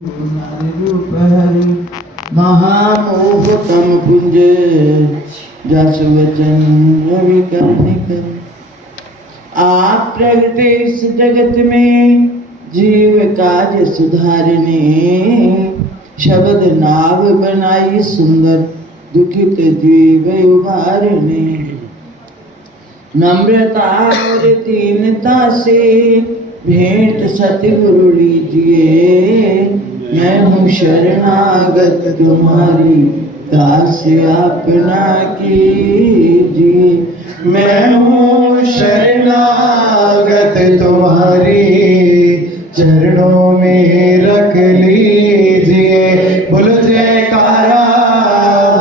रूप हरि महामोह तम पुंज जस वचन रवि कर्णिक। आप प्रगटे इस जगत में जीव काज सुधारने, शब्द नाव बनाई सुंदर दुखित जीव उबारने। नम्रता और दीनता से भेंट सतगुरु लीजिए। मैं हूँ शरणागत तुम्हारी, दास अपना कीजिए। मैं हूँ शरणागत तुम्हारी, चरणों में रख लीजिए। बोलो जयकारा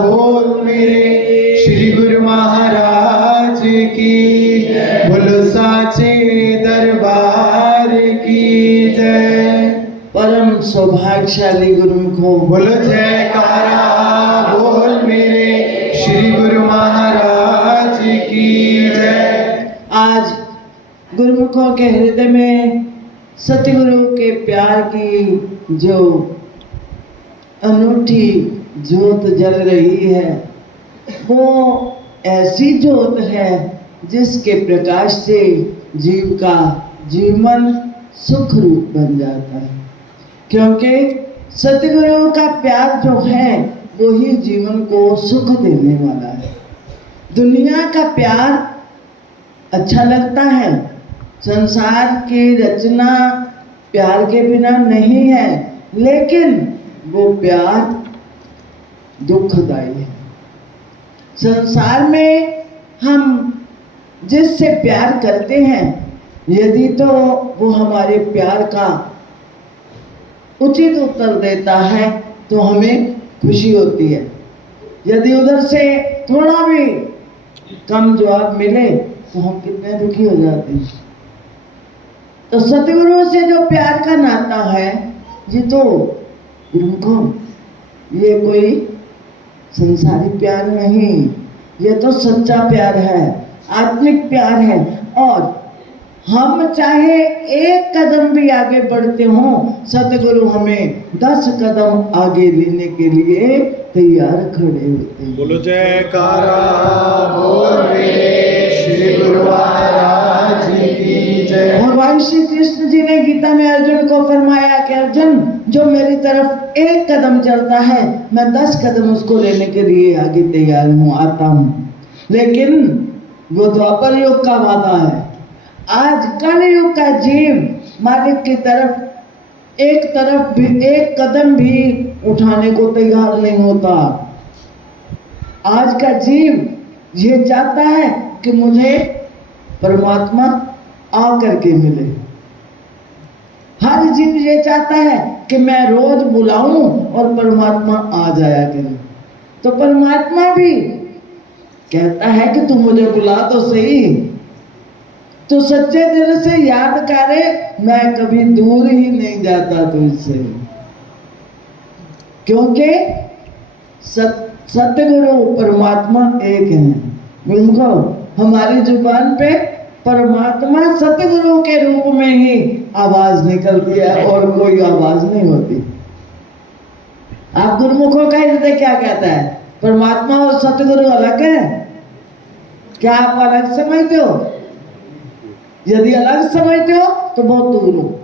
बोल मेरे श्री गुरु महाराज की, बोलो साचे दरबार की जय। परम सौभाग्यशाली गुरुमुखों, बोलो जयकारा बोल मेरे श्री गुरु महाराज की जय। आज गुरुमुखों के हृदय में सतगुरु के प्यार की जो अनूठी ज्योत जल रही है, वो ऐसी ज्योत है जिसके प्रकाश से जीव का जीवन सुख रूप बन जाता है। क्योंकि सतगुरु का प्यार जो है वो ही जीवन को सुख देने वाला है। दुनिया का प्यार अच्छा लगता है, संसार की रचना प्यार के बिना नहीं है, लेकिन वो प्यार दुखदाई है। संसार में हम जिससे प्यार करते हैं, यदि तो वो हमारे प्यार का उचित उत्तर देता है तो हमें खुशी होती है। यदि उधर से थोड़ा भी कम जवाब मिले तो हम कितने दुखी हो जाते हैं। तो सतगुरु से जो प्यार का नाता है, ये तो गुरुमुखो, ये कोई संसारी प्यार नहीं, ये तो सच्चा प्यार है, आत्मिक प्यार है। और हम चाहे एक कदम भी आगे बढ़ते हों, सतगुरु हमें 10 कदम आगे लेने के लिए तैयार खड़े होते हैं। बोलो जयकारा बोल मेरे श्री गुरु महाराज की जय। भगवान श्री कृष्ण जी ने गीता में अर्जुन को फरमाया कि अर्जुन, जो मेरी तरफ एक कदम चलता है, मैं 10 कदम उसको लेने के लिए आगे तैयार हूँ, आता हूँ। लेकिन वो द्वापर युग का वादा है। आज कलयुग का जीव मालिक की तरफ एक कदम भी उठाने को तैयार नहीं होता। आज का जीव ये चाहता है कि मुझे परमात्मा आकर के मिले। हर जीव ये चाहता है कि मैं रोज बुलाऊं और परमात्मा आ जाया करे। तो परमात्मा भी कहता है कि तू मुझे बुला तो सही, तो सच्चे दिल से याद करे, मैं कभी दूर ही नहीं जाता तुझसे। क्योंकि सतगुरु परमात्मा एक है। उनको हमारी जुबान पे परमात्मा सतगुरु के रूप में ही आवाज निकलती है और कोई आवाज नहीं होती। आप गुरुमुखों का हृदय क्या कहता है? परमात्मा और सतगुरु अलग है? क्या आप अलग समझते हो? यदि अलग समझते हो तो बहुत दूर हो।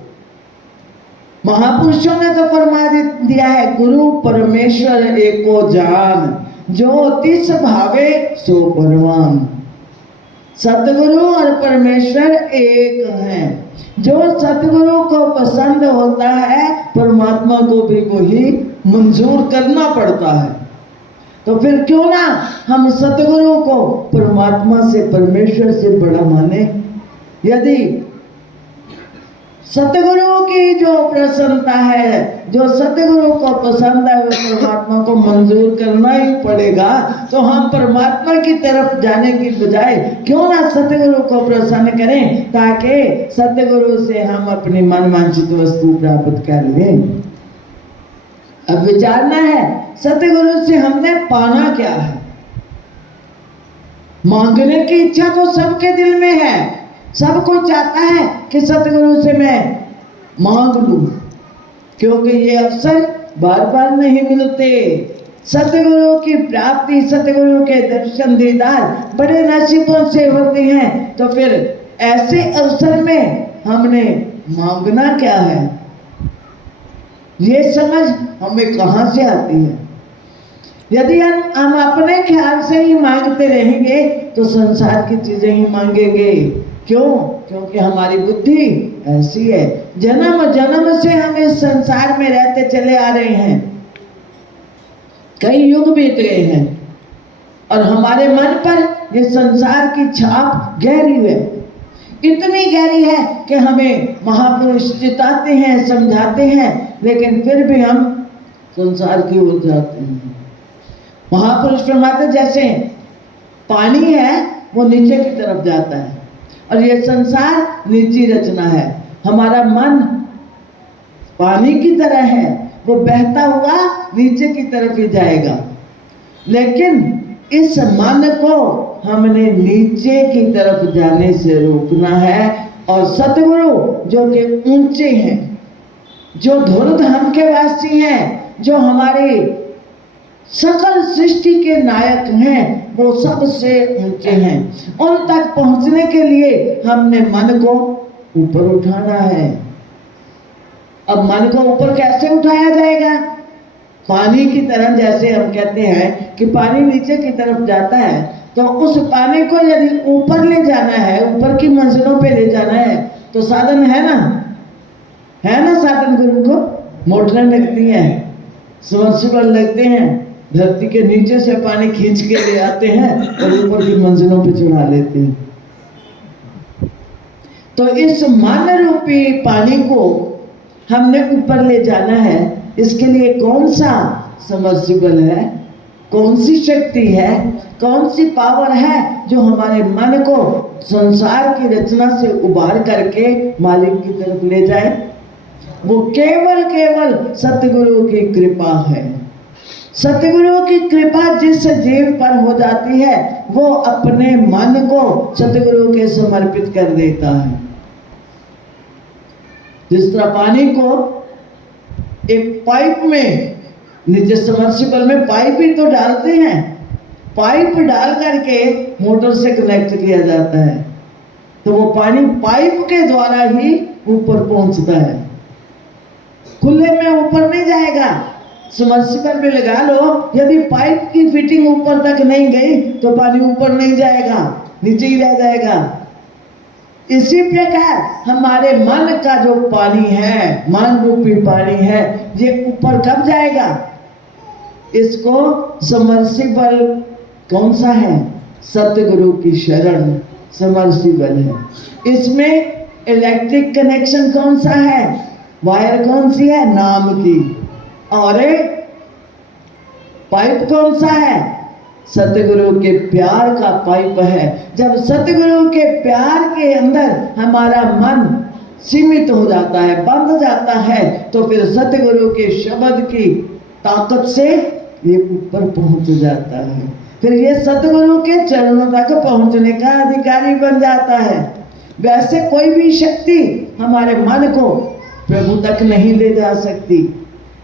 महापुरुषों ने तो फरमा दिया है, गुरु परमेश्वर एको जान, जो तिस भावे सो परवान। सतगुरु और परमेश्वर एक हैं। जो सतगुरु को पसंद होता है, परमात्मा को भी वही मंजूर करना पड़ता है। तो फिर क्यों ना हम सतगुरु को परमात्मा से, परमेश्वर से बड़ा माने। यदि सतगुरु की जो प्रसन्नता है, जो सतगुरु को पसंद है, वो परमात्मा को मंजूर करना ही पड़ेगा। तो हम परमात्मा की तरफ जाने की बजाय क्यों ना सतगुरु को प्रसन्न करें, ताकि सतगुरु से हम अपनी मनवांछित वस्तु प्राप्त कर लें। अब विचारना है, सतगुरु से हमने पाना क्या है? मांगने की इच्छा तो सबके दिल में है। सब कोई चाहता है कि सतगुरु से मैं मांग लूं, क्योंकि ये अवसर बार बार नहीं मिलते। सतगुरु की प्राप्ति, सतगुरु के दर्शन दीदार बड़े नसीबों से होते हैं। तो फिर ऐसे अवसर में हमने मांगना क्या है, ये समझ हमें कहाँ से आती है? यदि हम अपने ख्याल से ही मांगते रहेंगे तो संसार की चीजें ही मांगेंगे। क्यों? क्योंकि हमारी बुद्धि ऐसी है। जन्म जन्म से हम इस संसार में रहते चले आ रहे हैं, कई युग बीत गए हैं और हमारे मन पर ये संसार की छाप गहरी है, इतनी गहरी है कि हमें महापुरुष चिताते हैं, समझाते हैं, लेकिन फिर भी हम संसार की ओर जाते हैं। महापुरुष फरमाते जैसे पानी है वो नीचे की तरफ जाता है और ये संसार नीची रचना है। हमारा मन पानी की तरह है, वो बहता हुआ नीचे की तरफ ही जाएगा, लेकिन इस मन को हमने नीचे की तरफ जाने से रोकना है। और सतगुरु जो कि ऊंचे हैं, जो धूर्धाम के वासी हैं, जो हमारे सकल सृष्टि के नायक हैं, वो सबसे ऊंचे हैं, उन तक पहुंचने के लिए हमने मन को ऊपर उठाना है। अब मन को ऊपर कैसे उठाया जाएगा? पानी की तरह, जैसे हम कहते हैं कि पानी नीचे की तरफ जाता है, तो उस पानी को यदि ऊपर ले जाना है, ऊपर की मंजिलों पे ले जाना है, तो साधन है ना साधन गुरु को? मोटरें लगती हैं, सबमर्सिबल लगते हैं, धरती के नीचे से पानी खींच के ले आते हैं और ऊपर की मंजिलों पे चढ़ा लेते हैं। तो इस मन रूपी पानी को हमने ऊपर ले जाना है। इसके लिए कौन सा सबमर्सिबल है, कौन सी शक्ति है, कौन सी पावर है जो हमारे मन को संसार की रचना से उबार करके मालिक की तरफ ले जाए? वो केवल सतगुरु की कृपा है। सतगुरु की कृपा जिस जीव पर हो जाती है, वो अपने मन को सतगुरु के समर्पित कर देता है। जिस तरह पानी को एक पाइप में, नीचे सबमर्सिबल में पाइप ही तो डालते हैं, पाइप डाल करके मोटर से कनेक्ट किया जाता है, तो वो पानी पाइप के द्वारा ही ऊपर पहुंचता है, खुले में ऊपर नहीं जाएगा। सबमर्सिबल में लगा लो, यदि पाइप की फिटिंग ऊपर तक नहीं गई तो पानी ऊपर नहीं जाएगा, नीचे ही रह जाएगा। इसी प्रकार हमारे मन का जो पानी है, मन रूपी पानी है, ये ऊपर कब जाएगा? इसको सबमर्सिबल कौन सा है? सतगुरु की शरण सबमर्सिबल है। इसमें इलेक्ट्रिक कनेक्शन कौन सा है? वायर कौन सी है? नाम की। और पाइप कौन सा है? सतगुरु के प्यार का पाइप है। जब सतगुरु के प्यार के अंदर हमारा मन सीमित हो जाता है, बंध जाता है, तो फिर सतगुरु के शब्द की ताकत से ये ऊपर पहुंच जाता है। फिर ये सतगुरु के चरणों तक पहुंचने का अधिकारी बन जाता है। वैसे कोई भी शक्ति हमारे मन को प्रभु तक नहीं ले जा सकती,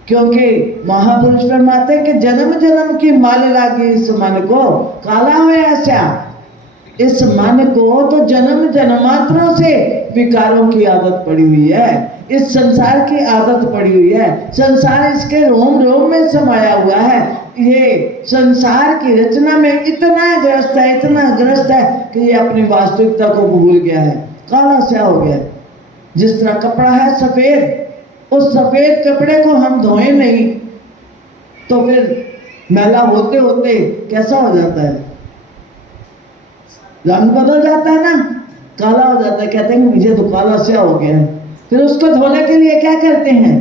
क्योंकि महापुरुष फरमाते कि जन्म जन्म की माल लागी इस मन को, काला होया स्या। इस मन को तो जन्म जन्मांतरों से विकारों की आदत पड़ी हुई है, इस संसार की आदत पड़ी हुई है। संसार इसके रोम रोम में समाया हुआ है। ये संसार की रचना में इतना ग्रस्त है, इतना ग्रस्त है कि ये अपनी वास्तविकता को भूल गया है, काला स्या हो गया। जिस तरह कपड़ा है सफेद, उस सफेद कपड़े को हम धोए नहीं तो फिर मैला होते होते कैसा हो जाता है? रंग बदल जाता है ना, काला हो जाता है। कहते हैं मुझे तो काला स्या हो गया है। फिर उसको धोने के लिए क्या करते हैं?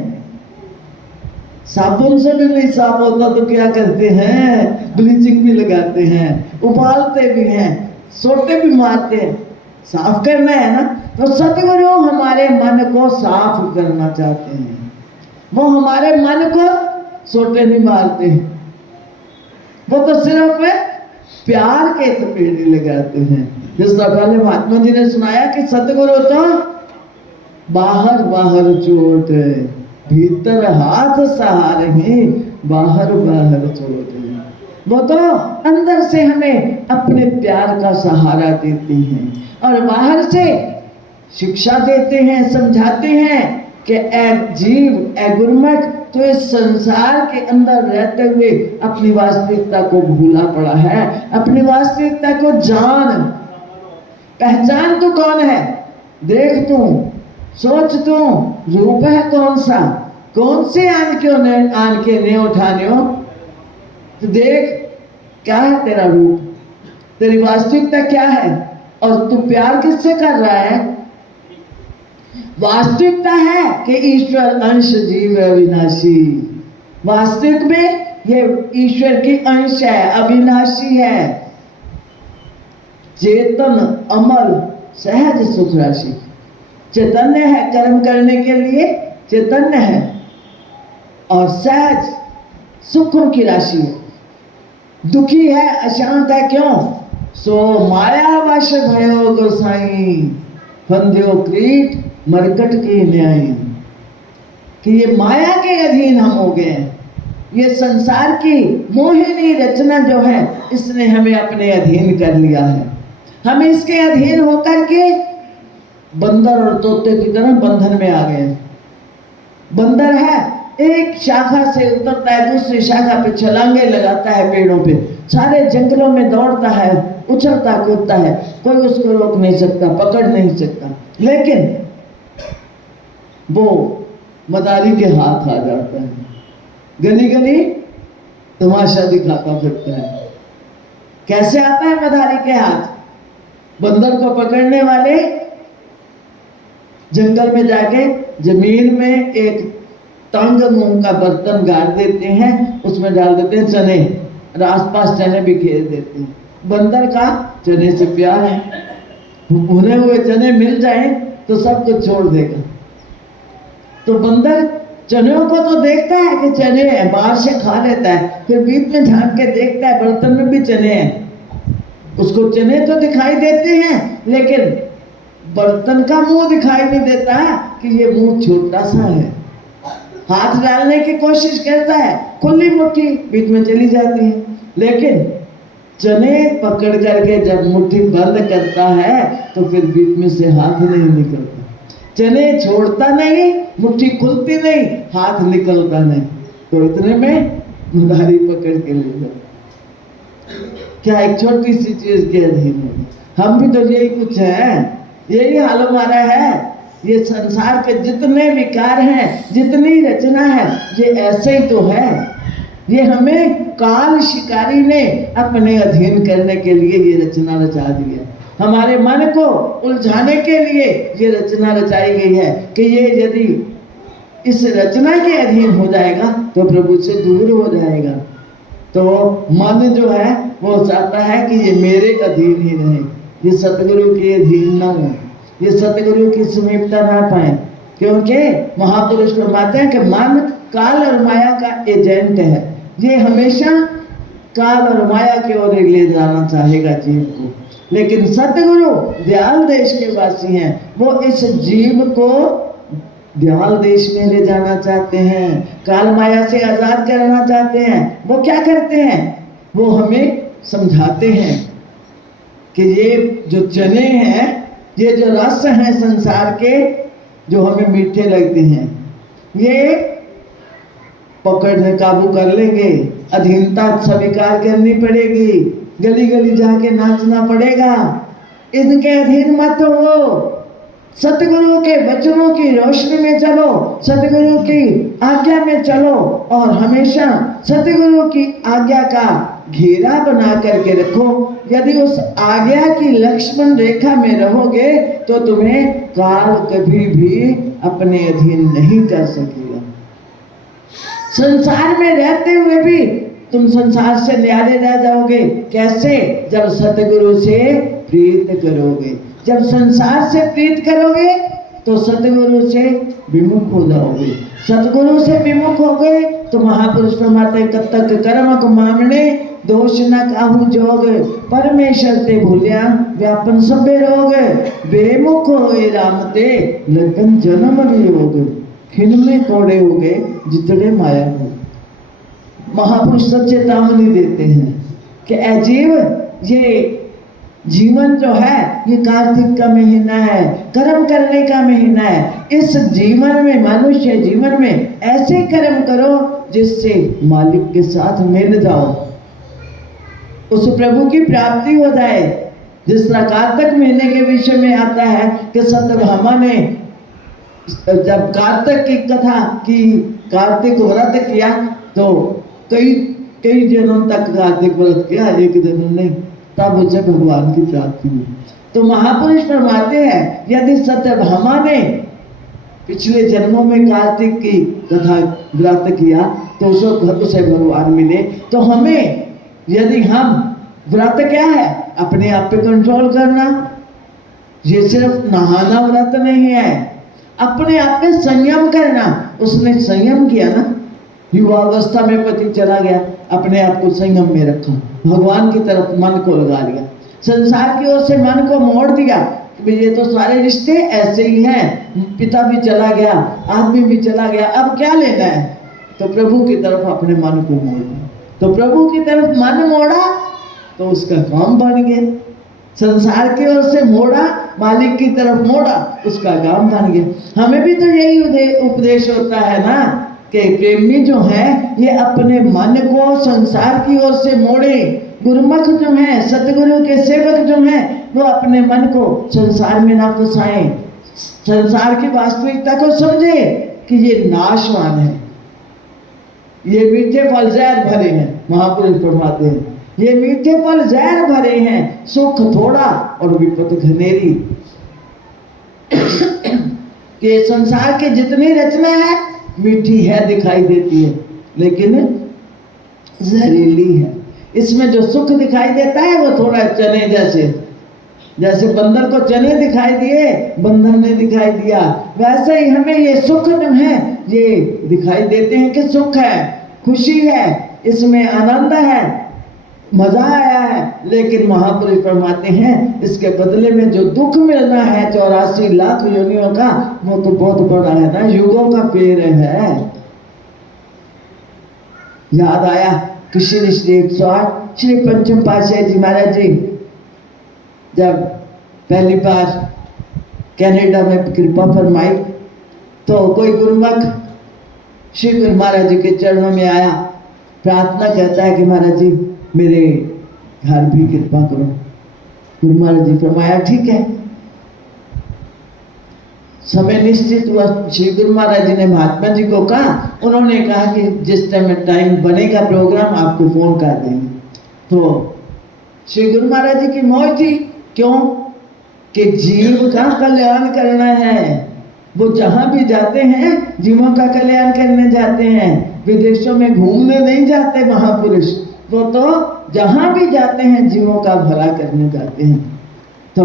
साबुन से भी नहीं साफ होता तो क्या करते हैं? ब्लीचिंग भी लगाते हैं, उबालते भी हैं, सोटे भी मारते हैं। साफ करना है ना। तो सतगुरु हमारे मन को साफ करना चाहते हैं। वो हमारे मन को सोटे नहीं मारते, वो तो सिर्फ प्यार के थपेड़े लगाते हैं। जिस तरह पहले महात्मा जी ने सुनाया कि सतगुरु तो बाहर बाहर चोट है, भीतर हाथ सहारे बाहर बाहर छोड़ते हैं। वो तो अंदर से हमें अपने प्यार का सहारा देते हैं और बाहर से शिक्षा देते हैं, समझाते हैं कि ए जीव, ए गुरमख, तो इस संसार के अंदर रहते हुए अपनी वास्तविकता को भूला पड़ा है। अपनी वास्तविकता को जान, पहचान तू कौन है, देख तू, सोच तू, रूप है कौन सा, कौन से आन के ने उठाने हो, तो देख क्या है तेरा रूप, तेरी वास्तविकता क्या है और तू प्यार किससे कर रहा है। वास्तविकता है कि ईश्वर अंश जीव अविनाशी, वास्तविक में ये ईश्वर की अंश है, अविनाशी है, चेतन, अमल, सहज, सुख राशि। चैतन्य है कर्म करने के लिए, चैतन्य है और सहज सुखों की राशि है। दुखी है, अशांत है, क्यों? सो माया वश भयो गोसाई, फंद्यो क्रीट मरकट की न्याय, कि ये माया के अधीन हम हो गए हैं। ये संसार की मोहिनी रचना जो है, इसने हमें अपने अधीन कर लिया है। हम इसके अधीन होकर के बंदर और तोते की तरह बंधन में आ गए। बंदर है, एक शाखा से उतरता है, दूसरी शाखा पे छलांगे लगाता है, पेड़ों पे, सारे जंगलों में दौड़ता है, उछलता कूदता है, कोई उसको रोक नहीं सकता, पकड़ नहीं सकता। लेकिन वो मदारी के हाथ आ जाता है, गली गली तमाशा दिखाता फिरता है। कैसे आता है मदारी के हाथ? बंदर को पकड़ने वाले जंगल में जाके जमीन में एक तंग मूंग का बर्तन गाड़ देते हैं, उसमें डाल देते हैं चने और आसपास चने बिखेर देते हैं। बंदर का चने से प्यार है, भुने हुए चने मिल जाए तो सब कुछ छोड़ देगा। तो बंदर चनों को तो देखता है कि चने हैं, बाहर से खा लेता है, फिर बीच में झांक के देखता है बर्तन में भी चने हैं। उसको चने तो दिखाई देते हैं, लेकिन बर्तन का मुंह दिखाई नहीं देता कि ये मुंह छोटा सा है। हाथ डालने की कोशिश करता है, खुली मुट्ठी बीच में चली जाती है, लेकिन चने पकड़ करके जब मुट्ठी बंद करता है तो फिर बीच में से हाथ नहीं निकलता। चने छोड़ता नहीं, मुट्ठी खुलती नहीं, हाथ निकलता नहीं, तो इतने में मदारी पकड़ के ले जाता। क्या एक छोटी सी चीज के अधीन है। हम भी तो यही कुछ है, यही हाल हमारा है। ये संसार के जितने विकार हैं, जितनी रचना है, ये ऐसे ही तो है। ये हमें काल शिकारी ने अपने अधीन करने के लिए ये रचना रचा दी है। हमारे मन को उलझाने के लिए ये रचना रचाई गई है कि ये यदि इस रचना के अधीन हो जाएगा तो प्रभु से दूर हो जाएगा। तो मन जो है वो चाहता है कि ये मेरे अधीन ही रहे, ये सतगुरु के अधीन ना हो, ये सतगुरु की समीपता ना पाए, क्योंकि महापुरुष फरमाते हैं कि मन काल और माया का एजेंट है। ये हमेशा काल और माया की ओर ले जाना चाहेगा जीव को, लेकिन सतगुरु दयाल देश के वासी हैं, वो इस जीव को दयाल देश में ले जाना चाहते हैं, काल माया से आजाद करना चाहते हैं। वो क्या करते हैं? वो हमें समझाते हैं कि ये जो चने हैं, ये जो रस हैं संसार के, जो हमें मीठे लगते हैं, ये पकड़ने काबू कर लेंगे, अधीनता स्वीकार करनी पड़ेगी, गली गली जाके नाचना पड़ेगा। इनके अधीन मत हो, सतगुरु के वचनों की रोशनी में चलो, सतगुरु की आज्ञा में चलो और हमेशा सतगुरु की आज्ञा का घेरा बना करके रखो। यदि उस आज्ञा की लक्ष्मण रेखा में रहोगे तो तुम्हें काल कभी भी अपने अधीन नहीं कर सकेगा। संसार में रहते हुए भी तुम संसार से न्यारे रह जाओगे। कैसे? जब सतगुरु से प्रीत करोगे। जब संसार से प्रीत करोगे तो सतगुरु से विमुख हो जाओगे। सतगुरु से विमुख हो गए तो महापुरुष फरमाते कब तक कर्म को मामने दोष न काहू जोग, परमेश्वर ते भूलिया व्यापन सबे रोग, बेमुख होए राम ते लगन जन्म वियोग। खिन में कोड़े हो गए जितने माया हो। महापुरुष सब चेतावनी देते हैं कि अजीब, ये जीवन जो है ये कार्तिक का महीना है, कर्म करने का महीना है। इस जीवन में, मनुष्य जीवन में ऐसे कर्म करो जिससे मालिक के साथ मिल जाओ, उस प्रभु की प्राप्ति हो जाए। जिस तरह कार्तिक महीने के विषय में आता है कि सत्यभामा ने जब कार्तिक की कथा की, कार्तिक व्रत किया तो कई दिनों तक कार्तिक व्रत किया, एक दिन नहीं, तब उसे भगवान की प्राप्ति हुई। तो महापुरुष फरमाते हैं यदि सत्यभामा ने पिछले जन्मों में कार्तिक की कथा व्रत किया तो उसे भगवान मिले। तो हमें, यदि हम, व्रत क्या है? अपने आप पे कंट्रोल करना। ये सिर्फ नहाना व्रत नहीं है, अपने आप पे संयम करना। उसने संयम किया ना, युवावस्था में पति चला गया, अपने आप को संयम में रखा, भगवान की तरफ मन को लगा लिया, संसार की ओर से मन को मोड़ दिया कि ये तो सारे रिश्ते ऐसे ही हैं, पिता भी चला गया, आदमी भी चला गया, अब क्या लेना है? तो प्रभु की तरफ अपने मन को मोड़ दिया। तो प्रभु की तरफ मन मोड़ा तो उसका काम बन गया। संसार की ओर से मोड़ा, मालिक की तरफ मोड़ा, उसका काम बन गया। हमें भी तो यही उपदेश होता है ना कि प्रेमी जो है ये अपने मन को संसार की ओर से मोड़े। गुरुमुख जो है, सतगुरु के सेवक जो हैं, वो अपने मन को संसार में ना फंसाएं, संसार की वास्तविकता को समझे कि ये नाशवान है, ये मीठे फल जहर भरे हैं। महापुरुष फरमाते हैं ये मीठे फल जहर भरे हैं, सुख थोड़ा और विपत घनेरी। कि संसार के जितनी रचना है मीठी है, दिखाई देती है, लेकिन जहरीली है। इसमें जो सुख दिखाई देता है वो थोड़ा चने जैसे बंदर को चने दिखाई दिए, बंदर ने दिखाई दिया, वैसे ही हमें ये सुख जो है ये दिखाई देते हैं कि सुख है, खुशी है, इसमें आनंद है, मजा आया है। लेकिन महापुरुष फरमाते हैं इसके बदले में जो दुख मिलना है 84 लाख योनियों का, वो तो बहुत बड़ा है ना, युगों का पेड़ है। याद आया कि श्री 108 श्री पंचम पातशाही जी महाराज जी जब पहली बार कनाडा में कृपा फरमाई तो कोई गुरुमुख श्री गुरु महाराज जी के चरणों में आया, प्रार्थना करता है कि महाराज जी मेरे घर भी कृपा करो। गुरु महाराज जी फरमाया ठीक है। समय निश्चित हुआ, श्री गुरु महाराज जी ने महात्मा जी को कहा, उन्होंने कहा कि जिस टाइम बनेगा प्रोग्राम आपको फोन कर देंगे। तो श्री गुरु महाराज जी की मौज थी, क्यों कि जीव का कल्याण करना है। वो जहाँ भी जाते हैं जीवों का कल्याण करने जाते हैं, विदेशों में घूमने नहीं जाते महापुरुष, वो तो जहाँ भी जाते हैं जीवों का भला करने जाते हैं। तो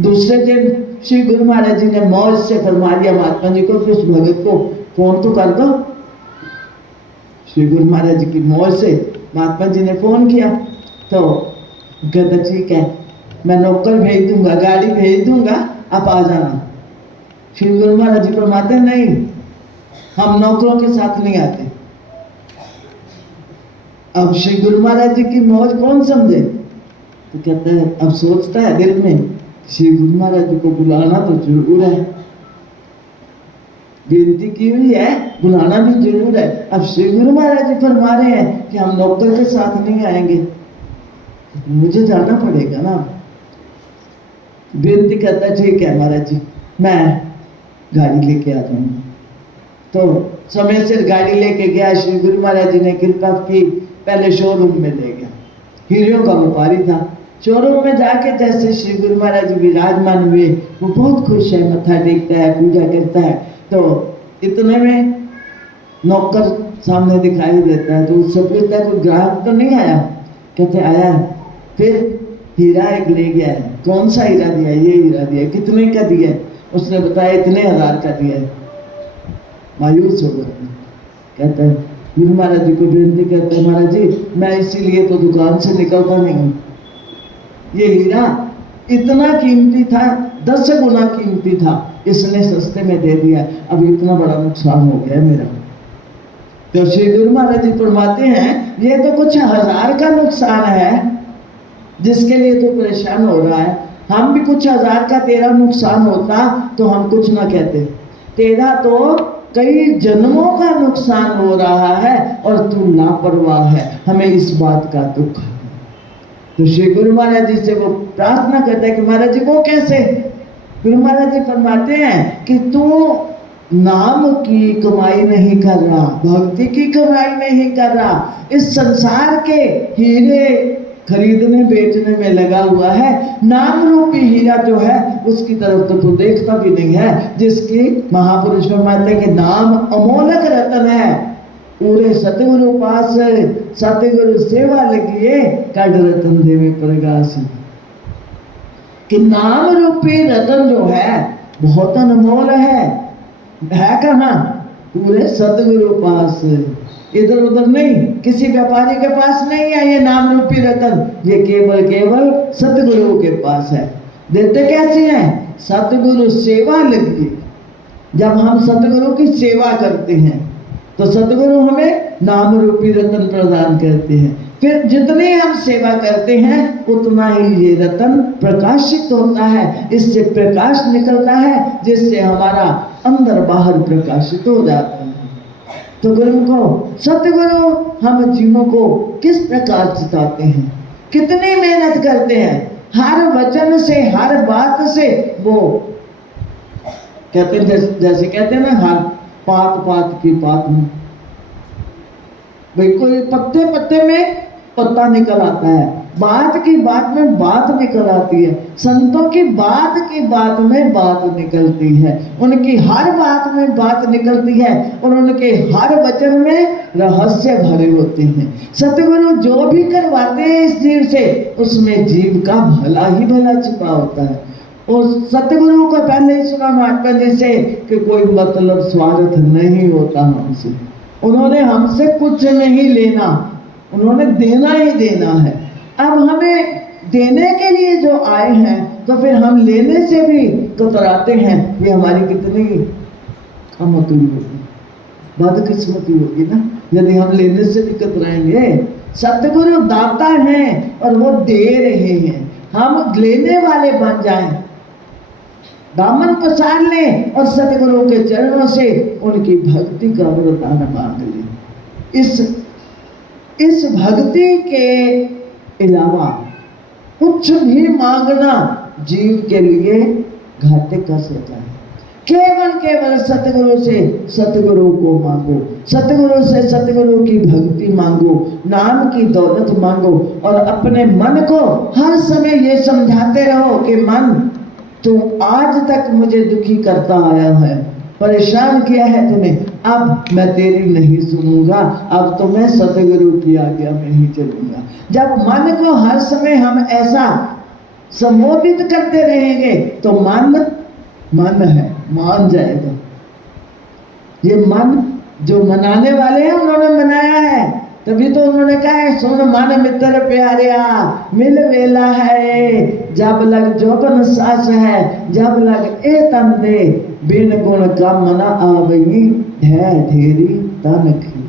दूसरे दिन श्री गुरु महाराज जी ने मौज से फरमा दिया महात्मा जी को कि उस भगत को फोन तो कर दो। श्री गुरु महाराज जी की मौज से महात्मा जी ने फोन किया तो कहता ठीक है मैं नौकर भेज दूंगा, गाड़ी भेज दूंगा, आप आ जाना। श्री गुरु महाराज जी फरमाते नहीं, हम नौकरों के साथ नहीं आते। अब श्री गुरु महाराज जी की मौज कौन समझे? तो कहता है, अब सोचता है दिल में श्री गुरु महाराज जी को बुलाना तो जरूर है, बेनती की हुई है, बुलाना भी जरूर है। अब श्री गुरु महाराज जी फरमा रहे हैं कि हम नौकर के साथ नहीं आएंगे, मुझे जाना पड़ेगा ना। बेनती करता है ठीक है महाराज जी मैं गाड़ी लेके आ जाऊंगा। तो समय से गाड़ी लेके गया, श्री गुरु महाराज जी ने कृपा की, पहले शोरूम में ले गया, हीरों का व्यापारी था। शोरूम में जाके जैसे श्री गुरु महाराज जी विराजमान हुए, वो बहुत खुश है, मत्था टेकता है, पूजा करता है। तो इतने में नौकर सामने दिखाई देता है, तो उससे पूछता है कोई ग्राहक तो नहीं आया? कहते आया है। फिर हीरा एक ले गया है। कौन सा हीरा दिया? ये हीरा दिया। कितने का दिया? उसने बताया इतने हजार का दिया है। मायूस हो गया। कहता है गुरु महाराज जी को विनती करते हैं, महाराज जी मैं इसीलिए तो दुकान से निकलता नहीं हूँ, ये हीरा इतना कीमती था, 10 गुना कीमती था, इसने सस्ते में दे दिया, अब इतना बड़ा नुकसान हो गया मेरा। तो श्री गुरु महाराज जी फरमाते हैं ये तो कुछ हजार का नुकसान है जिसके लिए तू परेशान हो रहा है। हम भी कुछ हजार का तेरा नुकसान होता तो हम कुछ ना कहते, तेरा तो कई जन्मों का नुकसान हो रहा है और तू लापरवाह है, हमें इस बात का दुख है। तो श्री गुरु महाराज जी से वो प्रार्थना करते हैं कि महाराज जी वो कैसे। गुरु महाराज जी फरमाते हैं कि तू नाम की कमाई नहीं कर रहा, भक्ति की कमाई नहीं कर रहा, इस संसार के हीरे खरीदने बेचने में लगा हुआ है। नाम रूपी हीरा जो है उसकी तरफ तो तू देखता भी नहीं है, जिसकी महापुरुष फरमाते हैं कि नाम अमोलक रतन है। पूरे सतगुरु पास सतगुरु सेवा लगिए कड रतन देवे प्रकाश। कि नाम रूपी रतन जो है बहुत अनमोल है कहाँ? पूरे सतगुरु पास, इधर उधर नहीं, किसी व्यापारी के पास नहीं है ये नाम रूपी रतन, ये केवल केवल सतगुरु के पास है। देते कैसे हैं? सतगुरु सेवा लगी। जब हम सतगुरु की सेवा करते हैं तो सतगुरु हमें नाम रूपी रतन प्रदान करते हैं। फिर जितनी हम सेवा करते हैं उतना ही ये रतन प्रकाशित होता है, इससे प्रकाश निकलता है जिससे हमारा अंदर बाहर प्रकाशित हो जाता है। तो गुरु को सतगुरु हम जीवों को किस प्रकार चिताते हैं, कितनी मेहनत करते हैं, हर वचन से हर बात से वो कहते हैं जैसे कहते हैं ना हर पात पात की बात में, भाई कोई पत्ते पत्ते में पत्ता निकल आता है, बात की बात में बात निकल आती है। संतों की बात में बात निकलती है, उनकी हर बात में बात निकलती है और उनके हर वचन में रहस्य भरे होते हैं। सतगुरु जो भी करवाते हैं इस जीव से उसमें जीव का भला ही भला छिपा होता है। और सतगुरु को पहले ही सुना महात्मा जी से कि कोई मतलब स्वार्थ नहीं होता हमसे, उन्होंने हमसे कुछ नहीं लेना, उन्होंने देना ही देना है। अब हमें देने के लिए जो आए हैं तो फिर हम लेने से भी कतराते हैं, ये हमारी कितनी कमतुरी होगी, बदकिस्मती होगी ना यदि हम लेने से भी कतराएंगे। सतगुरु दाता हैं और वो दे रहे हैं, हम लेने वाले बन जाएं, दामन पसार लें और सतगुरु के चरणों से उनकी भक्ति का वरदान मांग लें। इस भक्ति के अलावा कुछ भी मांगना जीव के लिए घाटे का सौदा है। केवल सतगुरु से सतगुरु को मांगो, सतगुरु से सतगुरु की भक्ति मांगो, नाम की दौलत मांगो और अपने मन को हर समय ये समझाते रहो कि मन तू आज तक मुझे दुखी करता आया है, परेशान किया है तूने, अब मैं तेरी नहीं सुनूंगा, अब तो मैं सतगुरु की आज्ञा में ही चलूंगा। जब मन को हर समय हम ऐसा संबोधित करते रहेंगे तो मन है मान जाएगा। ये मन जो मनाने वाले हैं उन्होंने मनाया है, तभी तो उन्होंने कहा है सुन मन मित्र प्यारिया मिल वेला है, जब लग जोबन सास है, जब लग ए तन दे, बिन गुण का मना आवई है ढेरी तन की।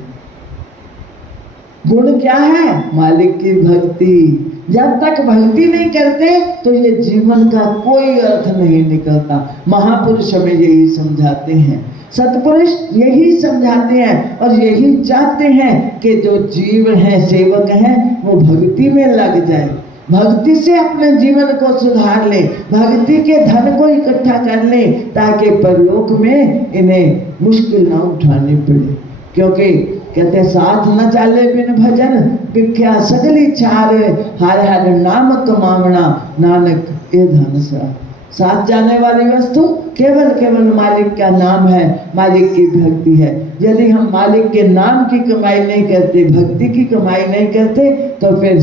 गुण क्या है? मालिक की भक्ति। जब तक भक्ति नहीं करते तो ये जीवन का कोई अर्थ नहीं निकलता। महापुरुष हमें यही समझाते हैं, सतपुरुष यही समझाते हैं और यही चाहते हैं कि जो जीव हैं सेवक हैं वो भक्ति में लग जाए, भक्ति से अपने जीवन को सुधार ले, भक्ति के धन को इकट्ठा कर ले ताकि परलोक में इन्हें मुश्किल ना उठानी पड़े। क्योंकि कहते साथ न चाले बिन भजन भिख्या सगली छार, हर हर नाम कमावना नानक ए धन सा। साथ जाने वाली वस्तु केवल मालिक का नाम है, मालिक की भक्ति है। यदि हम मालिक के नाम की कमाई नहीं करते, भक्ति की कमाई नहीं करते तो फिर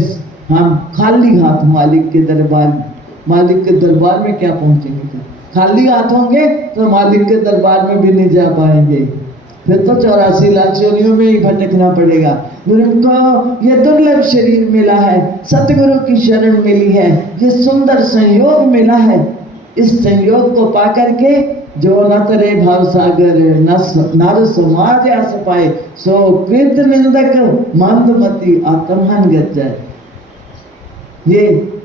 हम खाली हाथ मालिक के दरबार में क्या पहुंचेंगे? खाली हाथ होंगे तो मालिक के दरबार में भी नहीं जा पाएंगे, फिर तो 84 लाख योनियों में ही भटकना पड़ेगा। गुरु को ये दुर्लभ शरीर मिला है, सतगुरु की शरण मिली है, ये सुंदर संयोग मिला है, इस संयोग को पा करके जो न तरे भाव सागर नर समाज आस पाए, सो कृत निंदक मंदमती आत्महन गज्जय। ये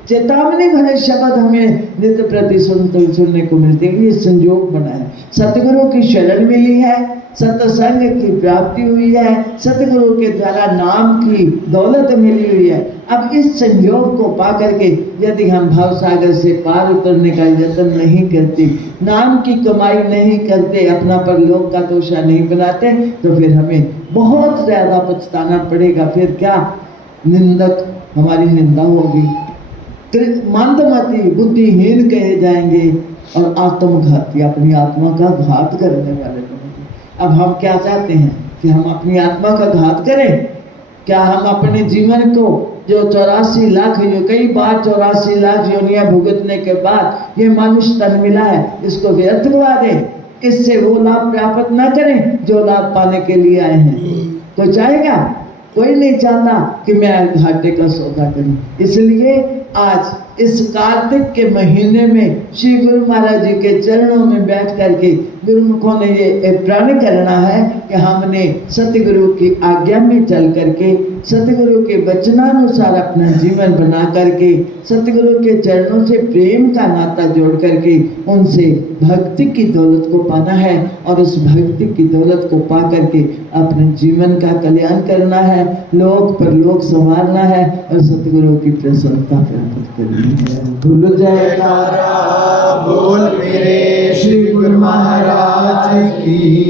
चेतावनी भरे शब्द हमें नित्य प्रति सुनने को मिलते हैं। ये संयोग बना है, सतगुरु की शरण मिली है, सत्संग की प्राप्ति हुई है, सतगुरु के द्वारा नाम की दौलत मिली हुई है। अब इस संयोग को पा करके यदि हम भाव सागर से पार उतरने का यत्न नहीं करते, नाम की कमाई नहीं करते, अपना परलोक का तोषा नहीं बनाते, तो फिर हमें बहुत ज़्यादा पछताना पड़ेगा। फिर क्या निंदक हमारी निंदा होगी, मंदमती बुद्धिहीन कहे जाएंगे और आत्मघाती अपनी आत्मा का घात करने वाले बनेंगे। अब हम क्या चाहते हैं कि हम अपनी आत्मा का घात करें? क्या हम अपने जीवन को जो 84 लाख, जो कई बार 84 लाख योनियां भुगतने के बाद ये मनुष्य तन मिला है, इसको व्यर्थ गवा दें, इससे वो लाभ प्राप्त न करें जो लाभ पाने के लिए आए हैं? कोई चाहेगा? कोई नहीं चाहता कि मैं घाटे का सौदा करूं। इसलिए आज इस कार्तिक के महीने में श्री गुरु महाराज जी के चरणों में बैठ करके गुरुमुखों ने ये प्रण करना है कि हमने सतगुरु की आज्ञा में चल करके, सतगुरु के वचनानुसार अपना जीवन बना करके, सतगुरु के चरणों से प्रेम का नाता जोड़ करके उनसे भक्ति की दौलत को पाना है और उस भक्ति की दौलत को पा करके अपने जीवन का कल्याण करना है, लोक परलोक संवारना है और सतगुरु की प्रसन्नता प्राप्त करनी है। बोलो जयकारा बोल मेरे श्री गुरु महाराज की